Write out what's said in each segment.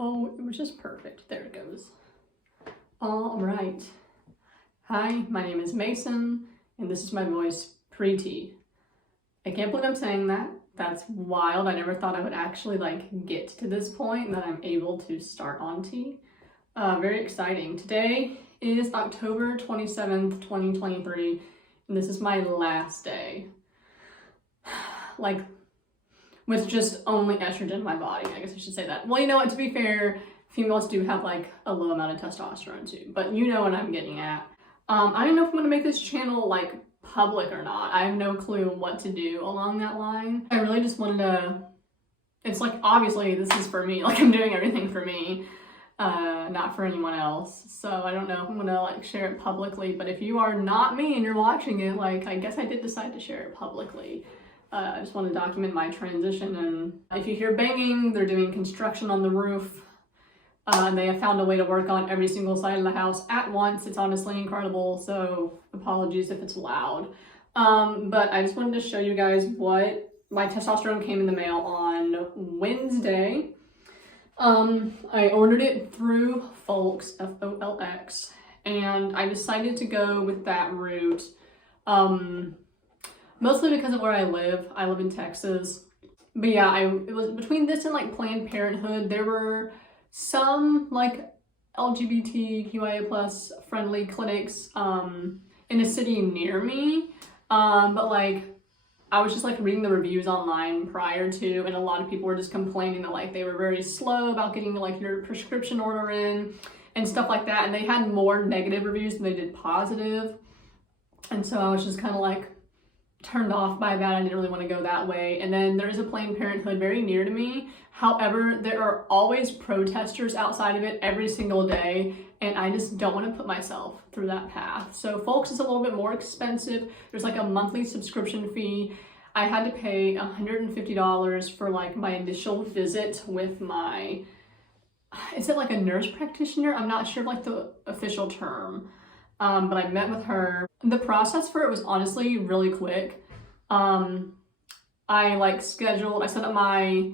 Oh, it was just perfect. There it goes. All right. Hi, my name is Mason, and this is my voice pre-tea. I can't believe I'm saying that. That's wild. I never thought I would actually get to this point and that I'm able to start on tea. Very exciting. Today is October 27th, 2023, and this is my last day. With just only estrogen in my body. I guess I should say that. Well, you know what, to be fair, females do have a low amount of testosterone too, but you know what I'm getting at. I don't know if I'm gonna make this channel public or not. I have no clue what to do along that line. I really just wanted to, it's obviously this is for me, I'm doing everything for me, not for anyone else. So I don't know if I'm gonna share it publicly, but if you are not me and you're watching it, I guess I did decide to share it publicly. I just want to document my transition, and if you hear banging, they're doing construction on the roof. They have found a way to work on every single side of the house at once. It's honestly incredible, so apologies if it's loud. But I just wanted to show you guys what my testosterone came in the mail on Wednesday. I ordered it through Folx, F-O-L-X, and I decided to go with that route. Mostly because of where I live. I live in Texas. But yeah, it was between this and Planned Parenthood. There were some LGBTQIA plus friendly clinics in a city near me. But I was just reading the reviews online prior to, and a lot of people were just complaining that they were very slow about getting your prescription order in and stuff like that. And they had more negative reviews than they did positive. And so I was just kind of turned off by that. I didn't really want to go that way. And then there is a Planned Parenthood very near to me. However, there are always protesters outside of it every single day, and I just don't want to put myself through that path. So Folx is a little bit more expensive. There's a monthly subscription fee. I had to pay $150 for my initial visit with my, is it a nurse practitioner? I'm not sure the official term. But I met with her. The process for it was honestly really quick. I scheduled, I set up my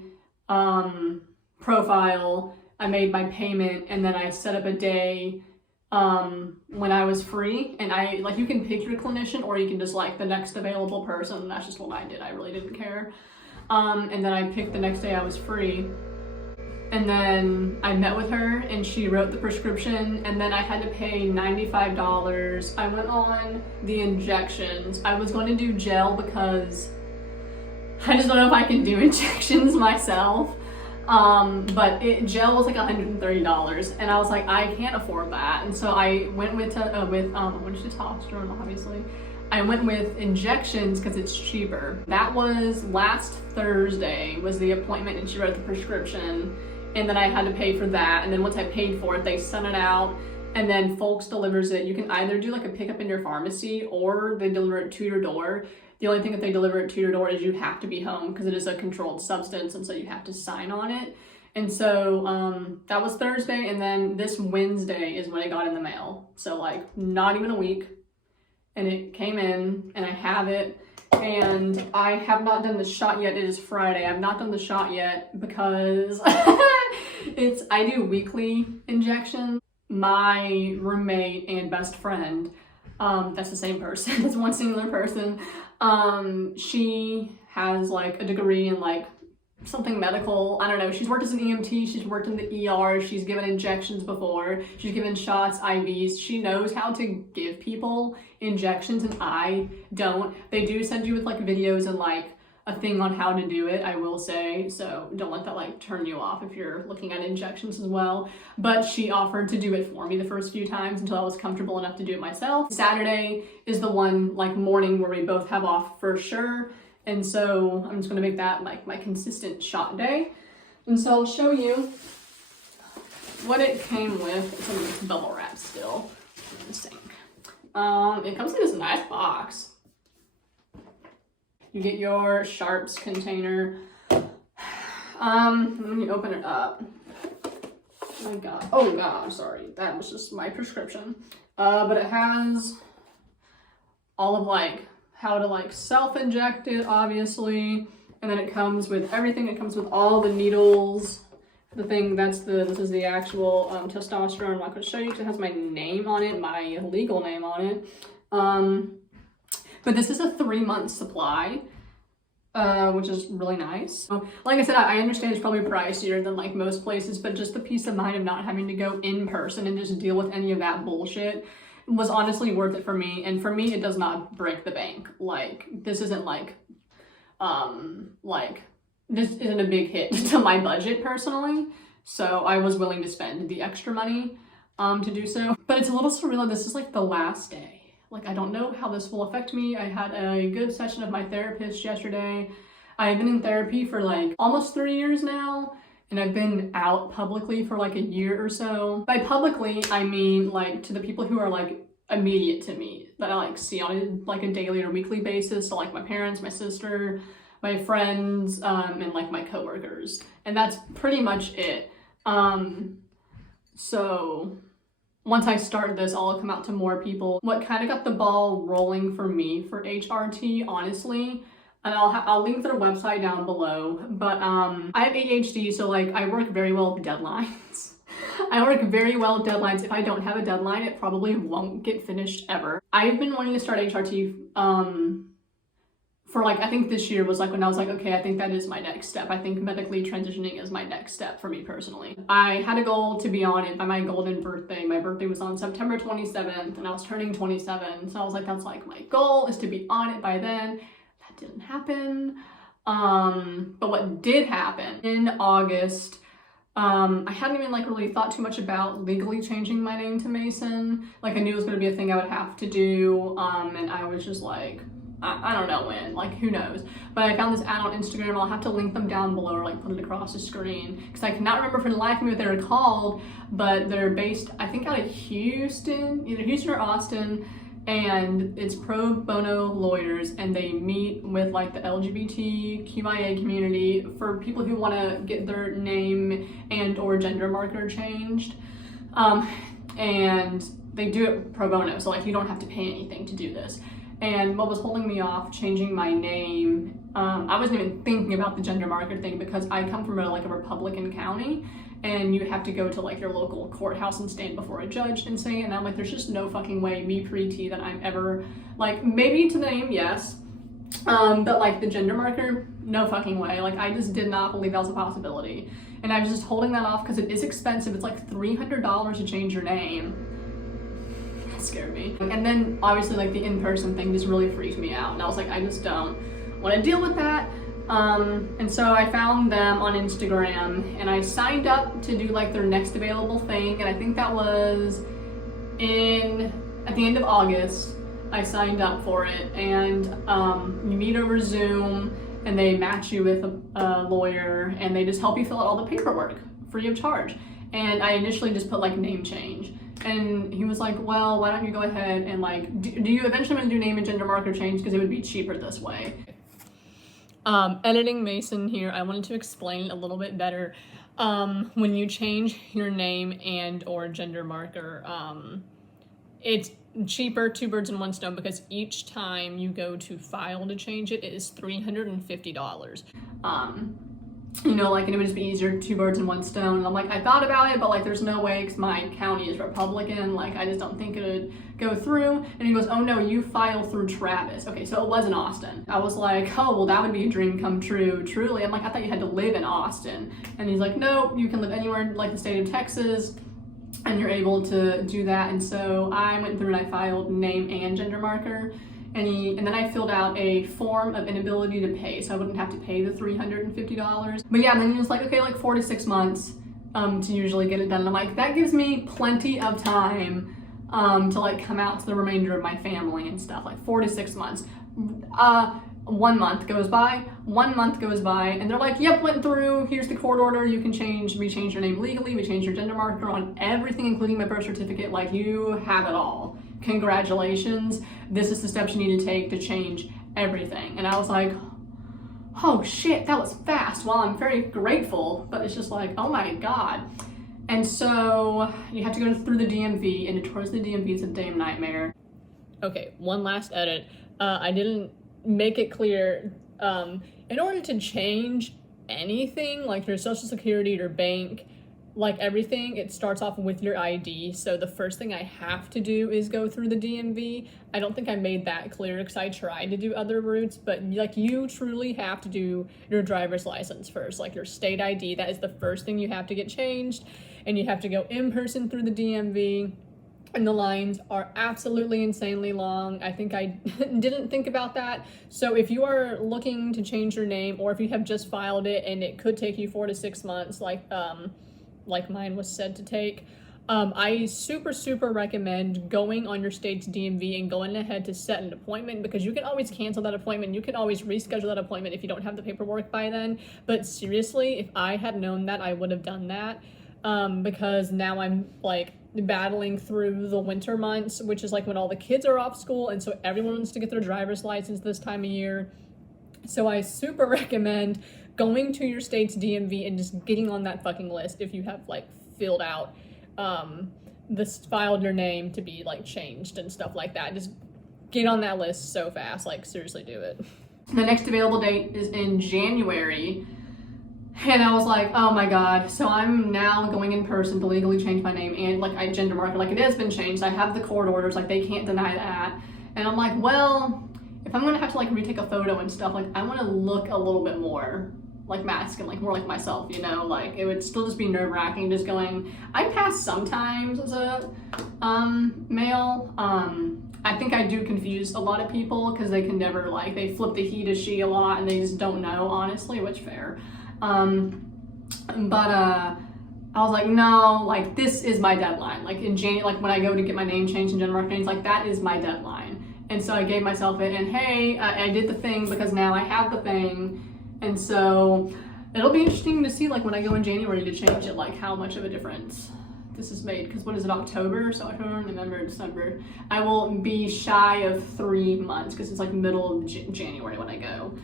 profile, I made my payment, and then I set up a day when I was free. And you can pick your clinician, or you can just the next available person. That's just what I did. I really didn't care. And then I picked the next day I was free. And then I met with her and she wrote the prescription, and then I had to pay $95. I went on the injections. I was going to do gel because I just don't know if I can do injections myself. But gel was $130, and I was I can't afford that. And so I went with testosterone, obviously. I went with injections because it's cheaper. That was last Thursday was the appointment, and she wrote the prescription. And then I had to pay for that. And then once I paid for it, they sent it out, and then Folx delivers it. You can either do a pickup in your pharmacy, or they deliver it to your door. The only thing that they deliver it to your door is you have to be home because it is a controlled substance, and so you have to sign on it. And so that was Thursday, and then this Wednesday is when it got in the mail. So not even a week, and it came in, and I have it. And I have not done the shot yet. It is Friday. I've not done the shot yet because I do weekly injections. My roommate and best friend, that's the same person, that's one singular person. She has a degree in something medical. I don't know. She's worked as an EMT. She's worked in the ER. She's given injections before. She's given shots, IVs. She knows how to give people injections, and I don't. They do send you with videos and a thing on how to do it, I will say. So don't let that turn you off if you're looking at injections as well. But she offered to do it for me the first few times until I was comfortable enough to do it myself. Saturday is the one morning where we both have off for sure. And so I'm just going to make that my consistent shot day. And so I'll show you what it came with. It's in this bubble wrap still in the sink. It comes in this nice box. You get your Sharps container. When you open it up, oh god, sorry. That was just my prescription. But it has all of how to self-inject it, obviously, and then it comes with everything. It comes with all the needles, This is the actual testosterone. I'm not going to show you because it has my name on it, my legal name on it. But this is a 3-month supply, which is really nice. Like I said, I understand it's probably pricier than like most places, but just the peace of mind of not having to go in person and just deal with any of that bullshit was honestly worth it for me. And for me, it does not break the bank. Like, this isn't like, this isn't a big hit to my budget personally, so I was willing to spend the extra money to do so. But it's a little surreal. This is like the last day. Like, I don't know how this will affect me. I had a good session of my therapist yesterday. I've been in therapy for like almost 3 years now, and I've been out publicly for like a year or so. By publicly, I mean like to the people who are like immediate to me, that I like see on like a daily or weekly basis. So like my parents, my sister, my friends, and like my coworkers, and that's pretty much it. So once I start this, I'll come out to more people. What kind of got the ball rolling for me for HRT, honestly, and I'll link their website down below, but I have ADHD, so like I work very well with deadlines. I work very well with deadlines. If I don't have a deadline, it probably won't get finished ever. I've been wanting to start HRT for like, I think this year was like when I was like, okay, I think that is my next step. I think medically transitioning is my next step for me personally. I had a goal to be on it by my golden birthday. My birthday was on September 27th and I was turning 27. So I was like, that's like my goal is to be on it by then. That didn't happen. But what did happen in August, I hadn't even like really thought too much about legally changing my name to Mason. Like I knew it was gonna be a thing I would have to do. And I was just like, I don't know when, like who knows. But I found this ad on Instagram. I'll have to link them down below or like put it across the screen because I cannot remember for the life of me what they were called, but they're based, I think, out of Houston, either Houston or Austin, and it's pro bono lawyers, and they meet with like the LGBTQIA community for people who want to get their name and or gender marker changed. And they do it pro bono, so like you don't have to pay anything to do this. And what was holding me off changing my name, I wasn't even thinking about the gender marker thing because I come from a Republican county, and you have to go to like your local courthouse and stand before a judge and say it. And I'm like, there's just no fucking way, me pre-T, that I'm ever, like, maybe to the name, yes, but like the gender marker, no fucking way. Like I just did not believe that was a possibility. And I was just holding that off because it is expensive. It's like $300 to change your name. Scared me. And then obviously like the in-person thing just really freaked me out, and I was like, I just don't want to deal with that. And so I found them on Instagram and I signed up to do like their next available thing, and I think that was at the end of August. I signed up for it, and you meet over Zoom and they match you with a lawyer, and they just help you fill out all the paperwork free of charge. And I initially just put like name change. And he was like, well, why don't you go ahead and like, do you eventually want to do name and gender marker change because it would be cheaper this way? Editing Mason here, I wanted to explain a little bit better. When you change your name and or gender marker, it's cheaper, 2 birds in 1 stone, because each time you go to file to change it, it is $350. You know, like, and it would just be easier, 2 birds in 1 stone. And I'm like, I thought about it, but like, there's no way because my county is Republican. Like, I just don't think it would go through. And he goes, oh no, you file through Travis. Okay, so it was in Austin. I was like, oh, well, that would be a dream come true, truly. I'm like, I thought you had to live in Austin. And he's like, no, you can live anywhere in like the state of Texas, and you're able to do that. And so I went through and I filed name and gender marker. And then I filled out a form of inability to pay, so I wouldn't have to pay the $350. But yeah, then he was like, okay, like 4 to 6 months to usually get it done. And I'm like, that gives me plenty of time to like come out to the remainder of my family and stuff, like 4 to 6 months. 1 month goes by, 1 month goes by, and they're like, yep, went through, here's the court order, you can we changed your name legally, we changed your gender marker on everything, including my birth certificate, like you have it all. Congratulations, this is the steps you need to take to change everything. And I was like, oh shit, that was fast. Well, I'm very grateful, but it's just like, oh my God. And so you have to go through the DMV, and towards the DMV is a damn nightmare. Okay, one last edit. I didn't make it clear, in order to change anything, like your social security, your bank, like everything, it starts off with your ID. So the first thing I have to do is go through the DMV. I don't think I made that clear because I tried to do other routes, but like you truly have to do your driver's license first, like your state ID. That is the first thing you have to get changed, and you have to go in person through the DMV. And the lines are absolutely insanely long. I think I didn't think about that. So if you are looking to change your name, or if you have just filed it and it could take you 4 to 6 months, like mine was said to take, I super recommend going on your state's DMV and going ahead to set an appointment, because you can always cancel that appointment. You can always reschedule that appointment if you don't have the paperwork by then. But seriously, if I had known that, I would have done that, because now I'm like battling through the winter months, which is like when all the kids are off school, and so everyone wants to get their driver's license this time of year. So I super recommend going to your state's DMV and just getting on that fucking list if you have like filled out filed your name to be like changed and stuff like that. Just get on that list so fast, like seriously do it. The next available date is in January. And I was like, oh my god, so I'm now going in person to legally change my name, and like I gender mark it, like it has been changed. I have the court orders, like they can't deny that. And I'm like, well, if I'm gonna have to like retake a photo and stuff, like I want to look a little bit more like masculine, like more like myself, you know, like it would still just be nerve-wracking just going. I pass sometimes as a male. I think I do confuse a lot of people because they can never, like, they flip the he to she a lot and they just don't know, honestly, which fair. I was like, no, like this is my deadline. Like in January, like when I go to get my name changed in gender marketing, like that is my deadline. And so I gave myself it, and hey, I did the thing because now I have the thing. And so it'll be interesting to see, like when I go in January to change it, like how much of a difference this is made. Because what is it, October? So October, November, December. I will be shy of 3 months because it's like middle of January when I go.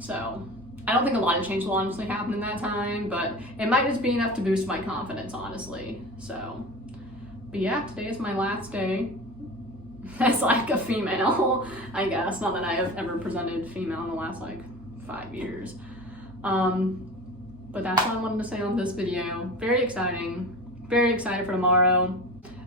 So I don't think a lot of change will honestly happen in that time, but it might just be enough to boost my confidence, honestly. So, but yeah, today is my last day as like a female, I guess. Not that I have ever presented female in the last like 5 years. But that's what I wanted to say on this video. Very exciting. Very excited for tomorrow.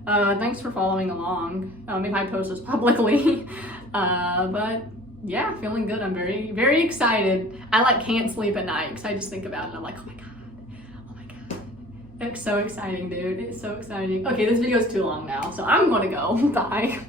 Thanks for following along. If I post this publicly. But yeah, feeling good. I'm very excited. I like can't sleep at night because I just think about it and I'm like, oh my god. It's so exciting, dude. It's so exciting. Okay, this video is too long now, so I'm gonna go. Bye.